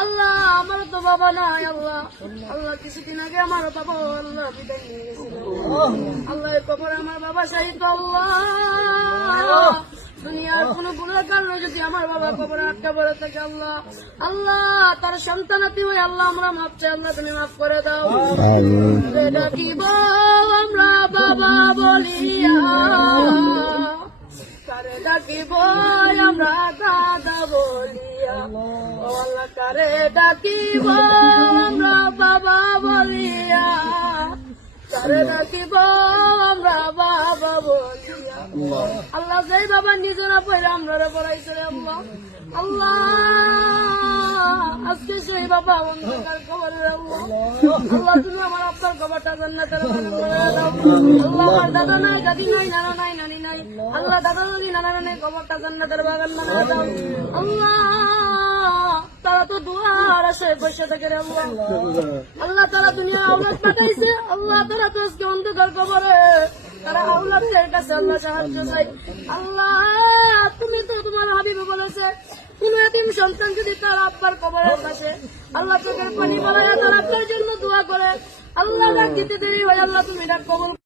আল্লাহ আমার তো বাবা নাই আল্লাহ, আল্লাহ কিছুদিন আগে আমার বাবা আল্লাহ বিদায় নিয়ে গেছিল আল্লাহ, এই কবরে আমার বাবা শাহিদ আল্লাহ, দুনিয়ার কোন গুণের কারণে যদি আমার বাবা কবরে আটকা পড়ে থাকে আল্লাহ, আল্লাহ তার সন্তানাতি হয়ে আল্লাহ আমরা মাফ চাই, আল্লাহ তুমি মাফ করে দাও। ডাকিব আমরা বাবা বলিয়া, কারে ডাকিব আমরা দাদা বলিয়া, ও আল্লাহ কারে ডাকিব আমরা বাবা বলিয়া, কারে ডাকিব আমরা বাবা বলিয়া। আল্লাহ যেই বাবা নিজেরা পড়ে আমরা পড়াইছে আল্লাহ, আল্লাহ আজকে সেই বাবা অন্ধকার কবরে আল্লাহ, আল্লাহ তুমি আমার আপনার কবরটা জান্নাতের বাগান দাও। আল্লাহ আমার দাদা নাই, দাদি নাই, নানা নাই, নানি নাই, আল্লাহ দাদা দাদি নানা নানি কবরটা জান্নাতের বাগান বানিয়ে দাও। আল্লাহ তারা তো দুয়ার আসে বসে থাকে রে আল্লাহ, আল্লাহ তারা দুনিয়া আওলাদ পাঠাইছে আল্লাহ, তারা তো আজকে অন্ধকার কবরে, তারা আওলাদের কাছে আল্লাহ সাহায্য চাই। আল্লাহ তুমি তো তোমার হাবিবে বলেছে কোন এতিম সন্তান যদি তার আব্বার কবরের পাশে আল্লাহ চোখের পানি বলায় তার আপনার জন্য দোয়া করে, আল্লাহ ডাক দিতে দেরি হয়, আল্লাহ তুমি ডাক কবুল